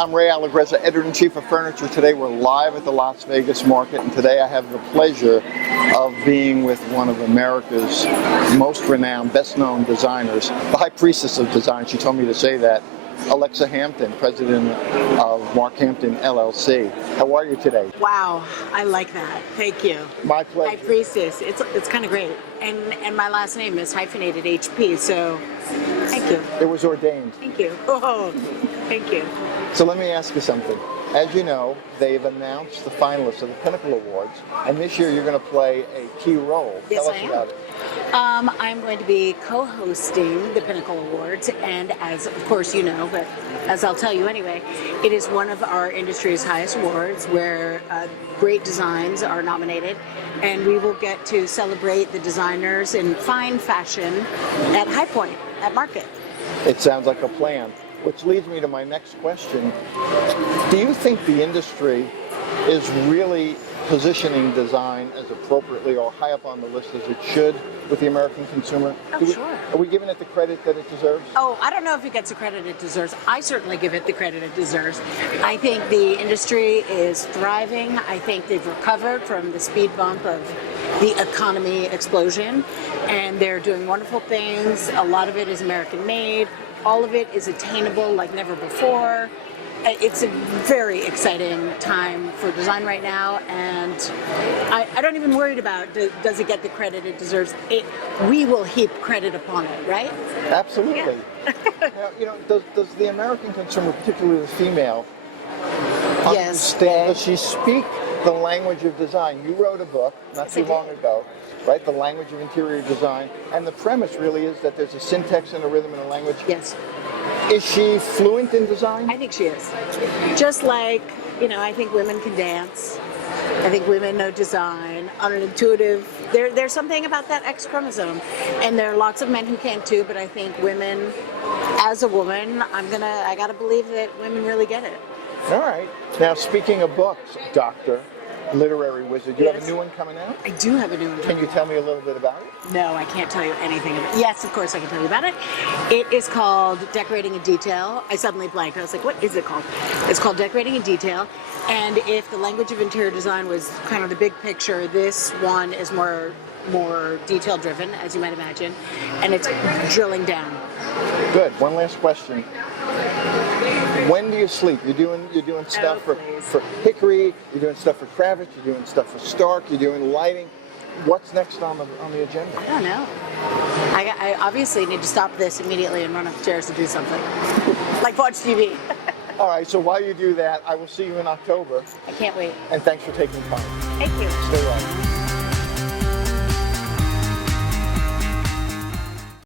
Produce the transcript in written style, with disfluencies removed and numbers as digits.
I'm Ray Allegrezza, Editor-in-Chief of Furniture. Today we're live at the Las Vegas market, and today I have the pleasure of being with one of America's most renowned, best-known designers, the high priestess of design. She told me to say that. Alexa Hampton, president of Mark Hampton LLC. How are you today? Wow, I like that. Thank you. My pleasure. High priestess. It's kind of great. And my last name is hyphenated HP, so thank you. It was ordained. Thank you. Oh, thank you. So let me ask you something. As you know, they've announced the finalists of the Pinnacle Awards, and this year you're going to play a key role. Yes, Tell us I am. about it. I'm going to be co-hosting the Pinnacle Awards, and as of course you know, but as I'll tell you anyway, it is one of our industry's highest awards where great designs are nominated, and we will get to celebrate the designers in fine fashion at High Point, at Market. It sounds like a plan, which leads me to my next question. Do you think the industry is really positioning design as appropriately or high up on the list as it should with the American consumer? Oh, sure. Are we giving it the credit that it deserves? Oh, I don't know if it gets the credit it deserves. I certainly give it the credit it deserves. I think the industry is thriving. I think they've recovered from the speed bump of the economy explosion, and they're doing wonderful things. A lot of it is American made. All of it is attainable like never before. It's a very exciting time for design right now, and I don't even worry about does it get the credit it deserves. We will heap credit upon it, right? Absolutely. Yeah. Now, does the American consumer, particularly the female, Yes. understand, does she speak the language of design? You wrote a book not Yes, too I long did. ago, right? The language of interior design, and the premise really is that there's a syntax and a rhythm and a language. Yes. Is she fluent in design? I think she is. Just like, I think women can dance. I think women know design on an intuitive. There's something about that X chromosome, and there are lots of men who can too. But I think women, as a woman, I gotta believe that women really get it. All right. Now, speaking of books, Doctor, literary wizard, you have Yes. a new one coming out? I do have a new one. Can you tell me a little bit about it? No, I can't tell you anything about it. Yes, of course I can tell you about it. It is called Decorating in Detail. I suddenly blanked. I was like, what is it called? It's called Decorating in Detail. And if the language of interior design was kind of the big picture, this one is more detail driven, as you might imagine. And it's drilling down. Good. One last question. When do you sleep? You're doing stuff for hickory, you're doing stuff for Kravitz, you're doing stuff for Stark, you're doing lighting. What's next on the agenda? I don't know. I obviously need to stop this immediately and run upstairs to do something. Like watch TV. All right, so while you do that, I will see you in October. I can't wait. And thanks for taking the time. Thank you. Stay well.